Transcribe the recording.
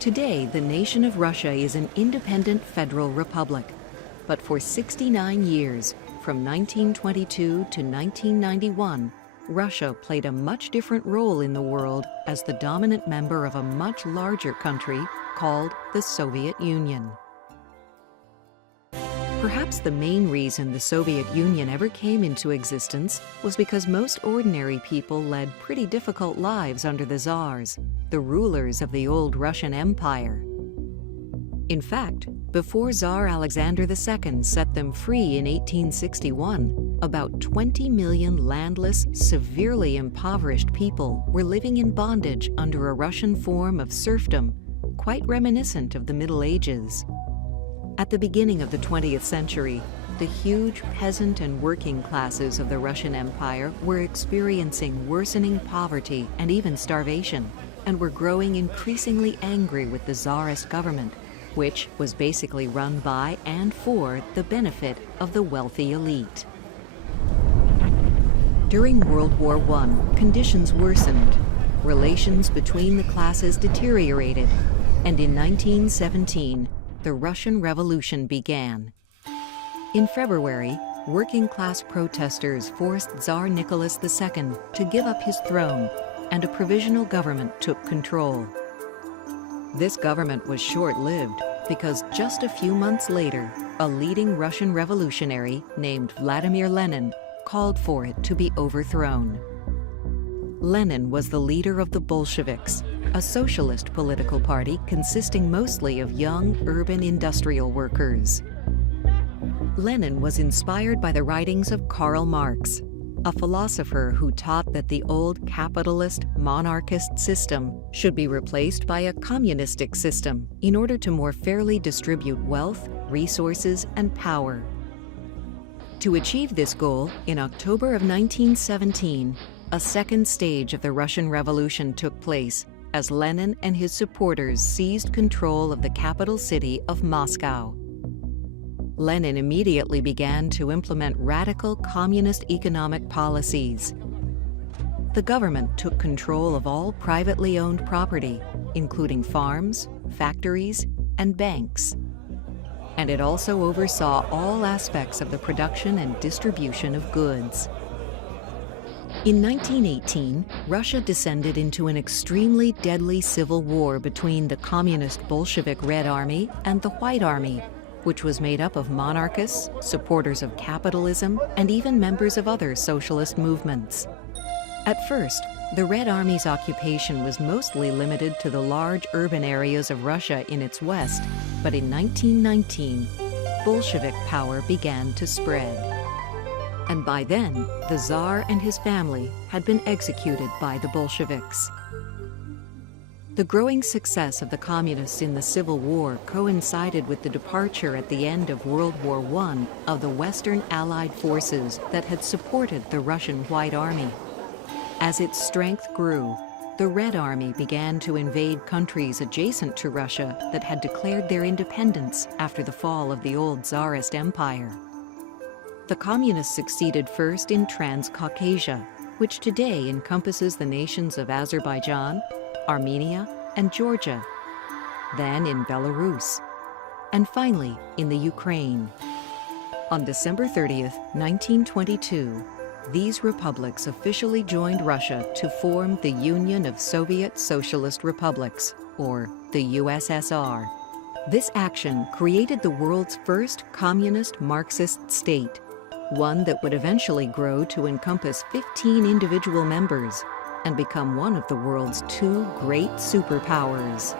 Today, the nation of Russia is an independent federal republic. But for 69 years, from 1922 to 1991, Russia played a much different role in the world as the dominant member of a much larger country called the Soviet Union. Perhaps the main reason the Soviet Union ever came into existence was because most ordinary people led pretty difficult lives under the Tsars, the rulers of the old Russian Empire. In fact, before Tsar Alexander II set them free in 1861, about 20 million landless, severely impoverished people were living in bondage under a Russian form of serfdom, quite reminiscent of the Middle Ages. At the beginning of the 20th century, the huge peasant and working classes of the Russian Empire were experiencing worsening poverty and even starvation, and were growing increasingly angry with the Tsarist government, which was basically run by and for the benefit of the wealthy elite. During World War I, conditions worsened, relations between the classes deteriorated, and in 1917, the Russian Revolution began. In February, working-class protesters forced Tsar Nicholas II to give up his throne, and a provisional government took control. This government was short-lived because just a few months later, a leading Russian revolutionary named Vladimir Lenin called for it to be overthrown. Lenin was the leader of the Bolsheviks, a socialist political party consisting mostly of young urban industrial workers. Lenin was inspired by the writings of Karl Marx, a philosopher who taught that the old capitalist, monarchist system should be replaced by a communistic system in order to more fairly distribute wealth, resources, and power. To achieve this goal, in October of 1917, a second stage of the Russian Revolution took place as Lenin and his supporters seized control of the capital city of Moscow. Lenin immediately began to implement radical communist economic policies. The government took control of all privately owned property, including farms, factories, and banks. And it also oversaw all aspects of the production and distribution of goods. In 1918, Russia descended into an extremely deadly civil war between the communist Bolshevik Red Army and the White Army, which was made up of monarchists, supporters of capitalism, and even members of other socialist movements. At first, the Red Army's occupation was mostly limited to the large urban areas of Russia in its west, but in 1919, Bolshevik power began to spread. And by then, the Tsar and his family had been executed by the Bolsheviks. The growing success of the communists in the Civil War coincided with the departure at the end of World War I of the Western Allied forces that had supported the Russian White Army. As its strength grew, the Red Army began to invade countries adjacent to Russia that had declared their independence after the fall of the old Tsarist Empire. The communists succeeded first in Transcaucasia, which today encompasses the nations of Azerbaijan, Armenia, and Georgia, then in Belarus, and finally in the Ukraine. On December 30th, 1922, these republics officially joined Russia to form the Union of Soviet Socialist Republics, or the USSR. This action created the world's first communist Marxist state, one that would eventually grow to encompass 15 individual members and become one of the world's two great superpowers.